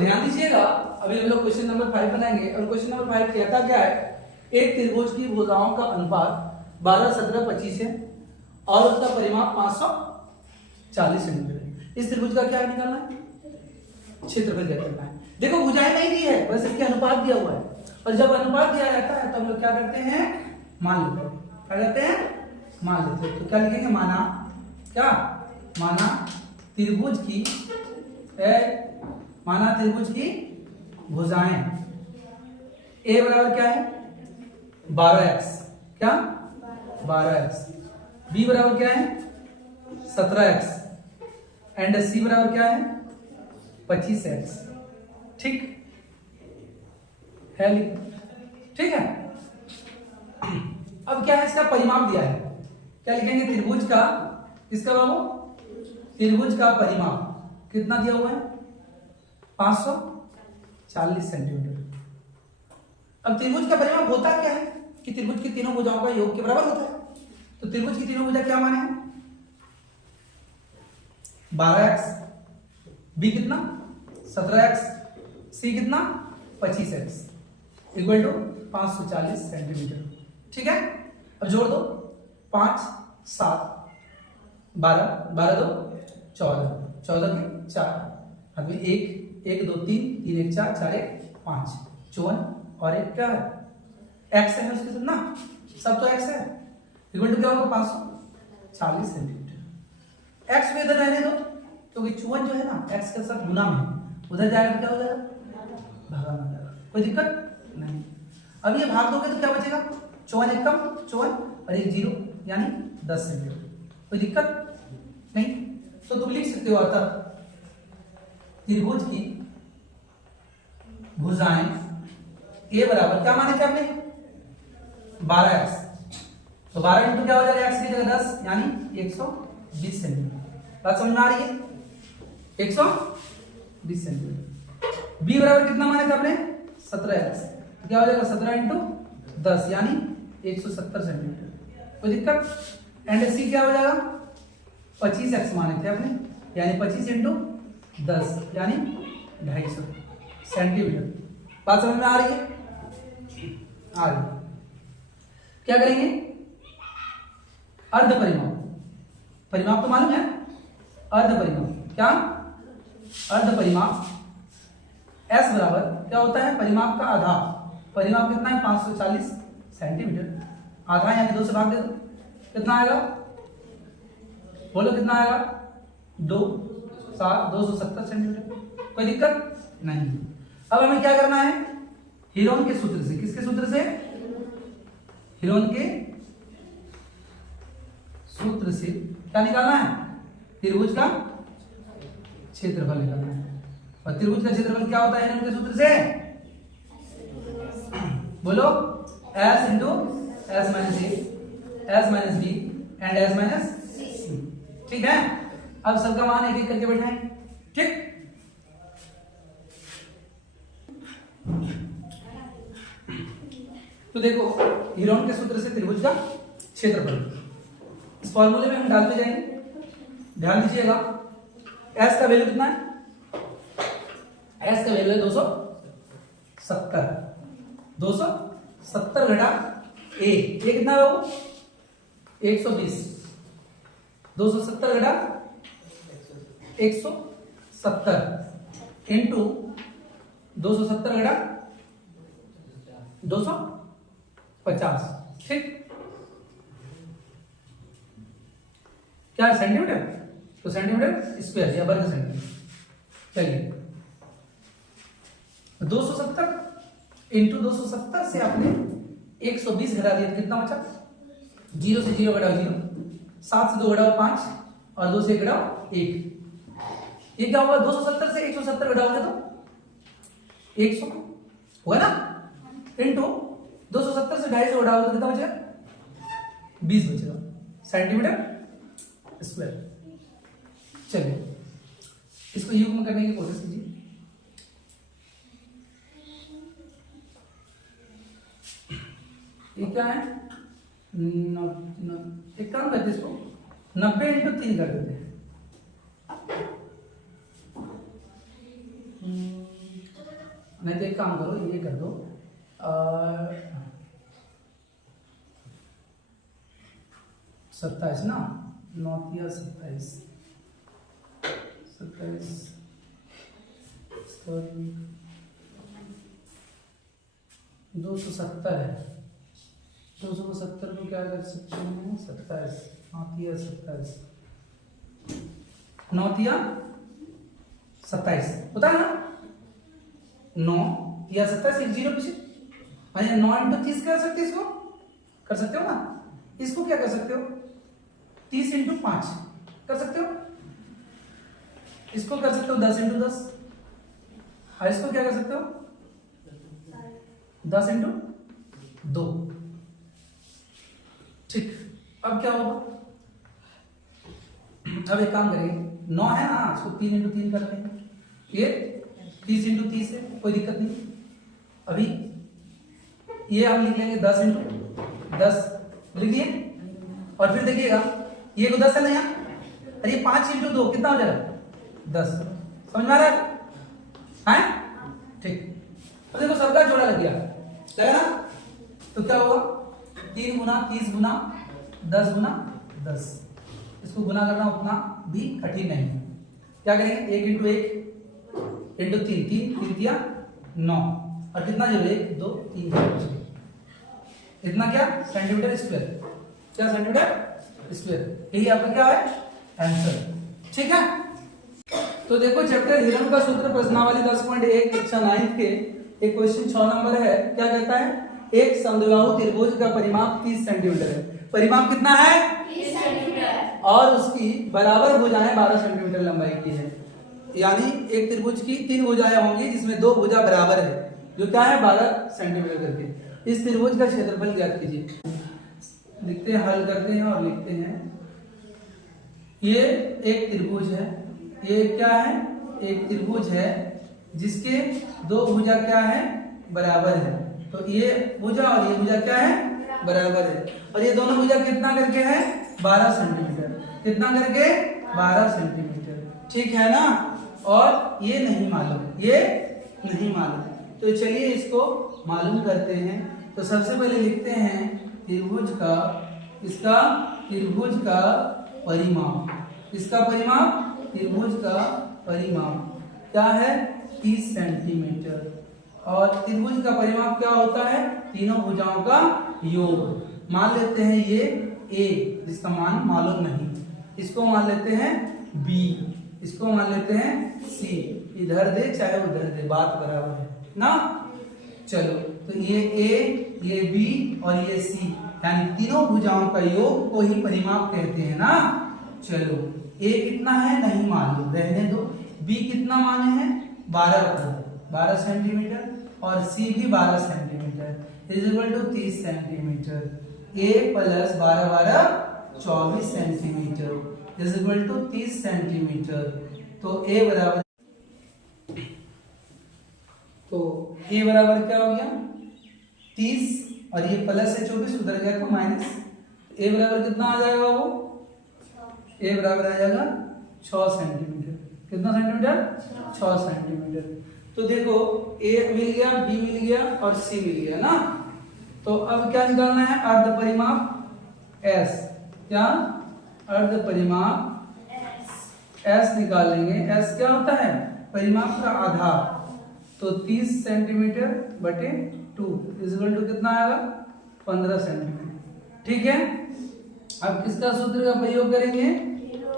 ध्यान दीजिएगा, अभी हम लोग क्वेश्चन नंबर 5 बनाएंगे और क्वेश्चन नंबर 5 कहता क्या है, एक त्रिभुज की भुजाओं का अनुपात 12, 17, 25 है और उसका परिमाप 540 सेंटीमीटर है। इस त्रिभुज का क्या निकालना है, क्षेत्रफल ज्ञात करना है। देखो भुजाएं नहीं दी है, बस इसके अनुपात दिया हुआ है, और जब अनुपात दिया जाता है तो हम लोग क्या करते हैं, मान लेते हैं। क्या करते हैं, मान लेते हैं। तो क्या लिखेंगे, माना, क्या माना त्रिभुज की माना त्रिभुज की भुजाएं ए बराबर क्या है 12x, क्या 12x, बी बराबर क्या है 17x एंड सी बराबर क्या है 25x। ठीक है, ठीक है। अब क्या है, इसका परिमाप दिया है, क्या लिखेंगे, त्रिभुज का, किसका बाबू, त्रिभुज का परिमाप कितना दिया हुआ है 540 सेंटीमीटर। अब त्रिभुज का परिमाप होता क्या है कि त्रिभुज की तीनों भुजाओं का योग के बराबर होता है। तो त्रिभुज की तीनों भुजा क्या माने हैं 12x, बी कितना 17x, सी कितना 25x इक्वल टू 540 सेंटीमीटर। ठीक है, अब जोड़ दो, 5, 7, 12, 12 2 14, 14 के 4, अभी 1, 1 2 3, 3 1 4, 4 1 5, 54 और एक क्या है x है उसके साथ ना, सब तो x है, इक्वल टू क्या होगा 540 सेंटीमीटर। x को इधर रहने दो क्योंकि 54 जो है ना x के साथ गुना में, उधर जाएगा क्या हो जाएगा भागा में जाएगा, कोई दिक्कत नहीं। अब ये भाग दोगे तो क्या बचेगा 54 एक कम 54 और एक 0 यानी 10 सेंटीमीटर, कोई दिक्कत नहीं। तो तुम लिख सकते हो अतः त्रिभुज की भुजाएं ए बराबर क्या माने थे आपने 12x, तो 12 इंटू क्या हो जाएगा x की जगह 10 यानी 120 सेंटीमीटर। बात समझ में आ रही है, 120 सेंटीमीटर। b बराबर कितना माने थे आपने 17x, तो क्या हो जाएगा 17 इंटू 10 यानी 170 सेंटीमीटर, कोई दिक्कत। एंड c क्या हो जाएगा 25x माने थे आपने, यानी 25 इंटू 10 यानी 250 सेंटीमीटर। बात समझ में आ रही है, आ रही। क्या करेंगे, अर्ध परिमाप, परिमाप तो मालूम है, अर्ध परिमाप, क्या अर्ध परिमाप s बराबर क्या होता है परिमाप का आधा, परिमाप कितना है 540 सेंटीमीटर, आधा यानी 2 से भाग दे दो, कितना आएगा बोलो कितना आएगा 270 सेंटीमीटर, कोई दिक्कत नहीं। अब हमें क्या करना है, हीरोन के सूत्र से, किसके सूत्र से, हीरोन के सूत्र से क्या निकालना है, त्रिभुज का क्षेत्रफल निकालना है। और त्रिभुज का क्षेत्रफल क्या होता है हीरोन के सूत्र से, बोलो s into s minus A, s minus B and s minus C. ठीक है, अब सबका मान एक एक करके बैठाएं। ठीक, तो देखो हीरोन के सूत्र से त्रिभुज का क्षेत्रफल, इस फॉर्मूले में हम डालते जाएंगे, ध्यान दीजिएगा। s का वैल्यू कितना है, s का वैल्यू है 270, 270 घटा a, ये कितना है वो 120, 270 घटा 170 इंटू 270 घटा 250। ठीक, क्या है सेंटीमीटर, तो सेंटीमीटर स्क्वायर या वर्ग सेंटीमीटर। चलिए 270 इंटू 270 से आपने 120 घटा दिया, कितना बचा 0 से 0 घटाओ 0, 7 से 2 घटाओ 5 और 2 से 1 घटाओ 1, ये क्या होगा 270 से 170 घटाओगे तो 100 होगा ना, इंटू 270 से 250 घटाओगे तो कितना बचेगा 20 बचेगा सेंटीमीटर स्क्वायर। चलिए इसको युग्म करने की कोशिश कीजिए। ये क्या है एक काम करते इसको 90 इंटू 3 कर देते हैं। नहीं तो एक काम करो, ये कर दो 27 ना, 9 या 27, 270 है। 270 को क्या कर सकते हैं? 27, 9 या 27, 9 या 27 होता है ना, 9 या 27, एक जीरो पीछे। अच्छा 9 इंटू 30 कर सकते, इसको कर सकते हो ना। इसको क्या कर सकते हो? 30 इंटू 5 कर सकते हो। इसको कर सकते हो 10 इंटू 10। और इसको क्या कर सकते हो? 10 इंटू 2। ठीक, अब क्या होगा? अब एक काम करेंगे, 9 है ना, इसको 3 इंटू 3 करते हैं। ये 30 इंटू 30 है, कोई दिक्कत नहीं। अभी ये हम लिख लेंगे 10 इंटू 10, लिखिए। और फिर देखिएगा ये को 10 है ना यहाँ, और ये 5 इंटू 2 कितना हो जाएगा? 10। समझ में आ रहा है? ठीक। तो देखो सबका जोड़ा लग गया, लगा ना? तो क्या होगा? 3 गुना 30 गुना 10 गुना 10। इसको गुना करना उतना भी कठिन नहीं है। क्या करेंगे? 1 इंटू 1 इंटू 3, 3 दिया 9, और कितना जो 1 2 3 इतना क्या? Centimetre square. क्या? Centimetre square. यही आपका क्या है? आंसर। ठीक है। तो देखो चैप्टर हिरन का सूत्र प्रश्नावली 10.1 कक्षा 9 के एक क्वेश्चन 6 नंबर है। क्या कहता है? एक समद्विबाहु त्रिभुज का परिमाप 30 सेंटीमीटर है। परिमाप कितना है? 30 सेंटीमीटर। और उसकी बराबर भुजाएं 12 सेंटीमीटर लंबाई की है। यानी एक त्रिभुज की 3 भुजाएं होंगी जिसमें 2 भुजा बराबर है, जो क्या है? 12 सेंटीमीटर करके। इस त्रिभुज का क्षेत्रफल ज्ञात कीजिए। लिखते हैं, हल करते हैं और लिखते हैं। ये एक त्रिभुज है, ये क्या है? एक त्रिभुज है जिसके 2 भुजा क्या है? बराबर है। तो ये भुजा और ये भुजा क्या है? बराबर है। और ये दोनों भुजा कितना करके है? 12 सेंटीमीटर। कितना करके? 12 सेंटीमीटर। ठीक है ना? और ये नहीं मालूम, ये नहीं मालूम। तो चलिए इसको मालूम करते हैं। तो सबसे पहले लिखते हैं त्रिभुज का, इसका त्रिभुज का परिमाप। इसका परिमाप, त्रिभुज का परिमाप क्या है? 30 सेंटीमीटर। और त्रिभुज का परिमाप क्या होता है? तीनों भुजाओं का योग। मान लेते हैं ये A, जिसका मान मालूम नहीं। इसको मान लेते हैं B, इसको मान लेते हैं C। इधर दे चाहे उधर दे, बात बराबर है ना। चलो, तो ये A, ये B और ये C, यानी तीनों भुजाओं का योग को ही परिमाप कहते हैं ना। चलो, A कितना है? नहीं मालूम, रहने दो। B कितना माने हैं? 12 सेंटीमीटर। और C भी 12 centimetre is equal to 30 centimetre. A plus 12 12 24 centimetre is equal to 30 centimetre. तो A बराबर, तो A बराबर क्या हो गया? 30, और ये प्लस है 24, उधर गया तो माइनस। A बराबर कितना आ जाएगा? वो A बराबर आ जाएगा 6 सेंटीमीटर। कितना सेंटीमीटर? 6 सेंटीमीटर। तो देखो A मिल गया, B मिल गया और C मिल गया ना। तो अब क्या निकालना है? अर्ध परिमाप S। क्या? अर्ध परिमाप S निकालेंगे। S क्या होता है? परिमाप का आधार। तो 30 सेंटीमीटर बटे 2 इज इक्वल टू कितना आएगा? 15 सेंटीमीटर। ठीक है। अब किसका सूत्र का प्रयोग करेंगे?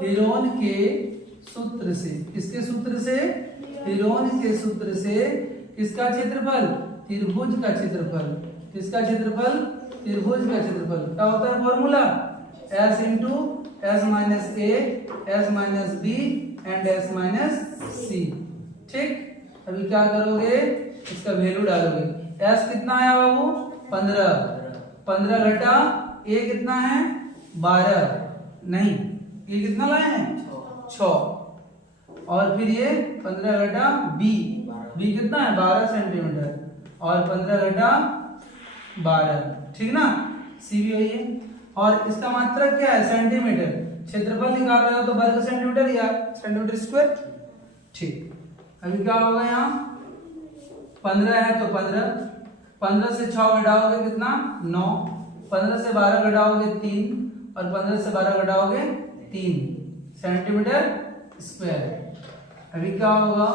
हीरोन के सूत्र से। किसके सूत्र से? हीरोन के सूत्र से। किसका क्षेत्रफल? त्रिभुज का क्षेत्रफल। किसका क्षेत्रफल? त्रिभुज का क्षेत्रफल। क्या होता है formula? S into S minus A, S minus B and S minus C। ठीक। अभी क्या करोगे? इसका वैल्यू डालोगे। S कितना आया बाबू? 15। 15 घटा A कितना है? 12। नहीं, ये कितना लाए हैं? 6। और फिर ये 15 घटा B कितना है? 12 सेंटीमीटर। और 15 घटा 12। ठीक ना। C भी वही है। और इसका मात्रक क्या है? सेंटीमीटर। क्षेत्रफल निकाल रहे हो तो वर्ग सेंटीमीटर या सेंटीमीटर स्क्वायर। ठीक। अभी क्या होगा? यहाँ 15 है तो 15, 15 से 6 घटाओगे कितना 9, 15 से 12 घटाओगे 3 और 15 से 12 घटाओगे 3 सेंटीमीटर स्क्वायर। अभी क्या होगा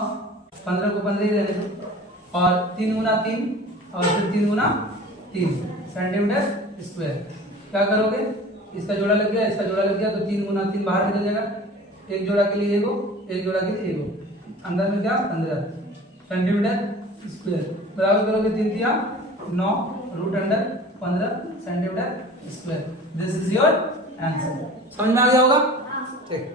15 को 15 ही रहने दो और 3 गुना 3 और फिर 3 गुना 3 सेंटीमीटर स्क्वायर। क्या करोगे इसका जोड़ा लग गया इसका जोड़ा लग गया तो 3 गुना 3 बाहर निकल जाएगा, एक जोड़ा के लिए एगो एक जोड़ा के लिए एगो, अंदर में क्या 15 सेंटीमीटर स्क्वायर। बराबर करोगे 3 दिया 9 root under 15 centimetre square. This is your answer. समझ में आ गया होगा? ठीक।